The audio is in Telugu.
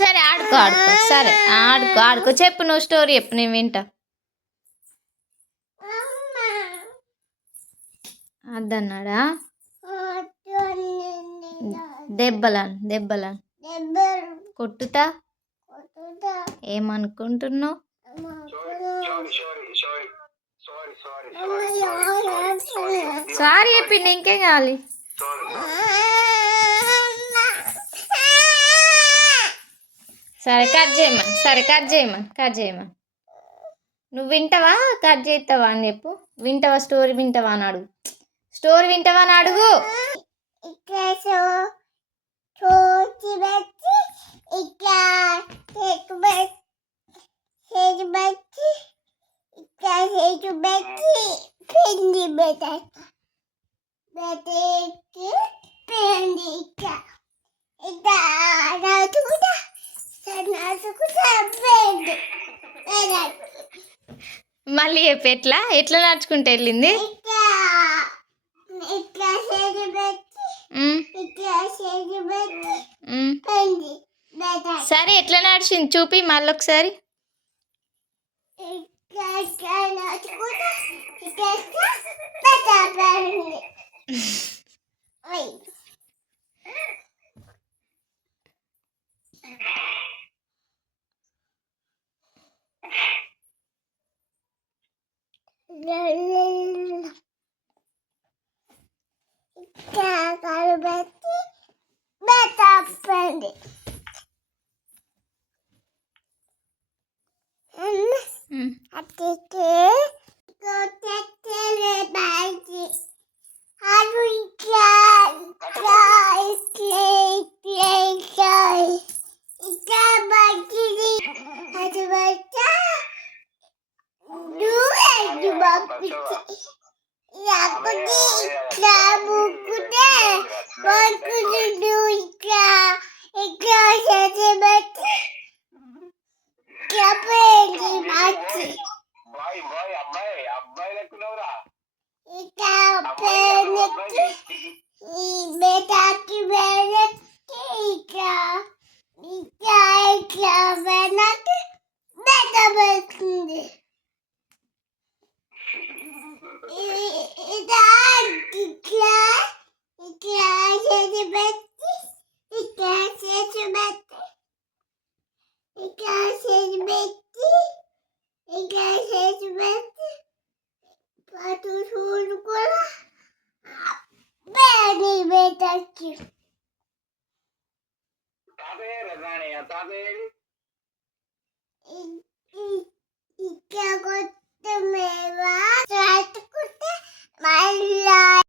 సరే ఆడుకో ఆడుకో సరే ఆడుకో ఆడుకో చెప్పు నువ్వు స్టోరీ చెప్పు నేను వింటా అద్దన్నాడా దెబ్బలాన్ దెబ్బలాన్ కొట్టుతా ఏమనుకుంటున్నావు సారీ చెప్పింది ఇంకేం కావాలి సరే కట్ చేయమని కట్ చేయమని నువ్వు వింటావా కట్ చేస్తావా అని చెప్పు వింటావా స్టోరీ వింటావా అని అడుగు స్టోరీ వింటావా అని అడుగు మళ్ళీ చెప్పు ఎట్లా ఎట్లా నడుచుకుంటూ వెళ్ళింది సరే ఎట్లా నడిచింది చూపి మళ్ళీ ఒకసారి Thank you.